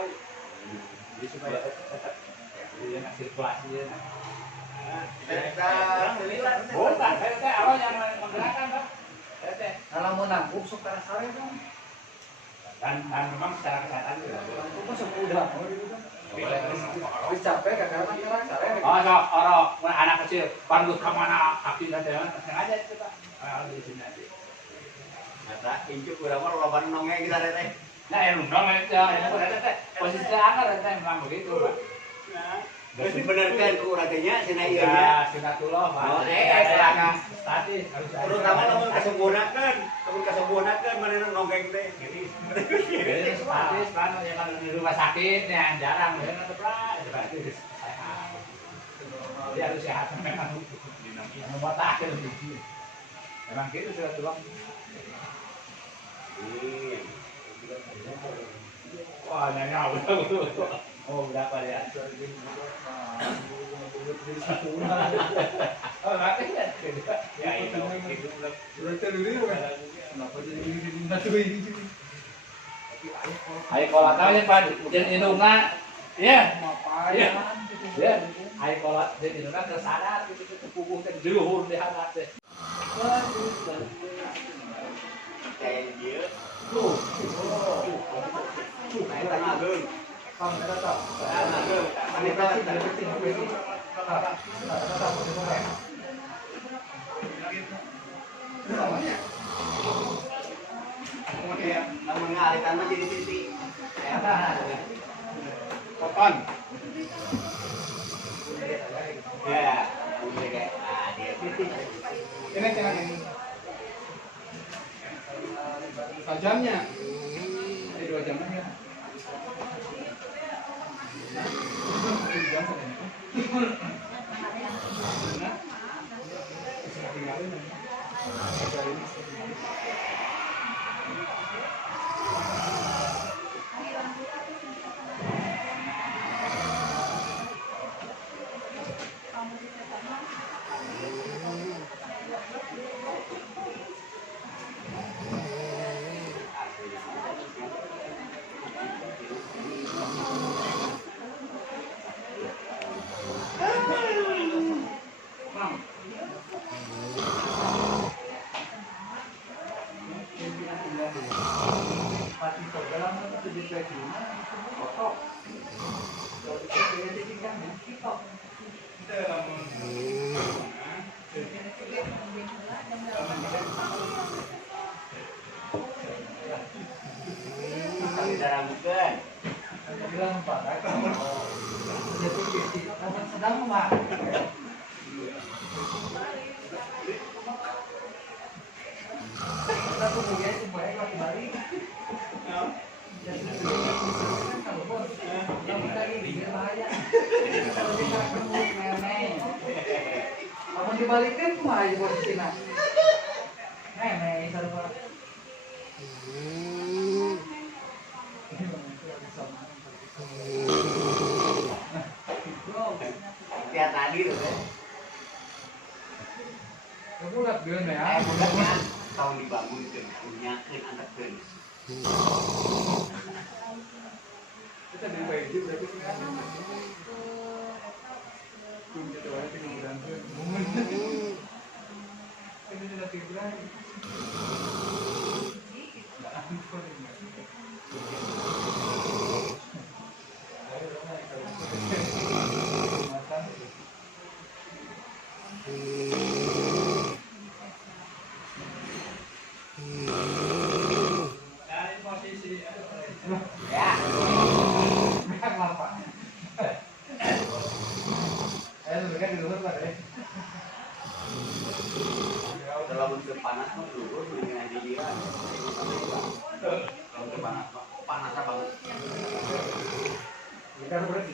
kali. Jadi supaya tetap dia sirkulasi dia. Bukan, saya awal yang menggerakkan Pak. Kalau mau nangkuk sok ke sore dong. Dan memang secara kesehatan juga. Nangkuk mah sok udah. Wis capek kadang ngerak sore. Oh, sok orang anak kecil pandu ke mana kaki dan jalan sengaja itu Pak. Kalau di sini aja. Kata injuk berapa loban nongeng kita teh. Nah, yang dong itu posisi akar teh memang begitu Pak. Terus dibenarkan ke uraganya sina ieu Ya, nya. sunatullah Pak. Oh, statis harus terutama lamun kasempurnakeun, lamun kasempurnakeun manehna nongeng teh. jadi statis kan yang kalau di rumah sakit ya jarang ya tetap lah itu berarti sehat. Jadi harus sehat memang membuat akhir gitu. Memang gitu sudah tulang. Wah, nanya udah. Oh, berapa ya? Oh, berarti ya? Ya, itu. Berarti dulu kan. Kenapa jadi gini ngatuh ini? Ayo kolak aja Pak, jadi indungna. Iya. Ngapain? Ya, ayo kolak jadi indungna tersadar gitu pupuh teh diluhur di hangat teh. Kayak ieu. Tuh. Ayo tanya geung. Kamu tetap. Tanya geung. Manita sih lebih penting ini. Kemudian lamun ngalikan mah jadi titik. Kapan? Ya, udah kayak dia titik. Ini jangan ini. Sajamnya. Ini 2 jam ya. 2 jam saja. Nah. Tinggalin. Cara bukan. Bilang Pak, sedang Pak. Kita kemudian supaya kaki balik. Kalau dibalikin tuh mah aja posisinya. Nenek, sarua. Tiap tadi tuh kan. Kamu udah gini ya? Budaknya tahun dibangun ke punya anak kan. Kita dari baju berarti kita belum jatuh aja tinggal berangkat. Ini sudah tiba. Nggak ampun. Kalau untuk panas mah dulu mendingan di dia. Kalau untuk panas mah panasnya banget. Bukan berarti.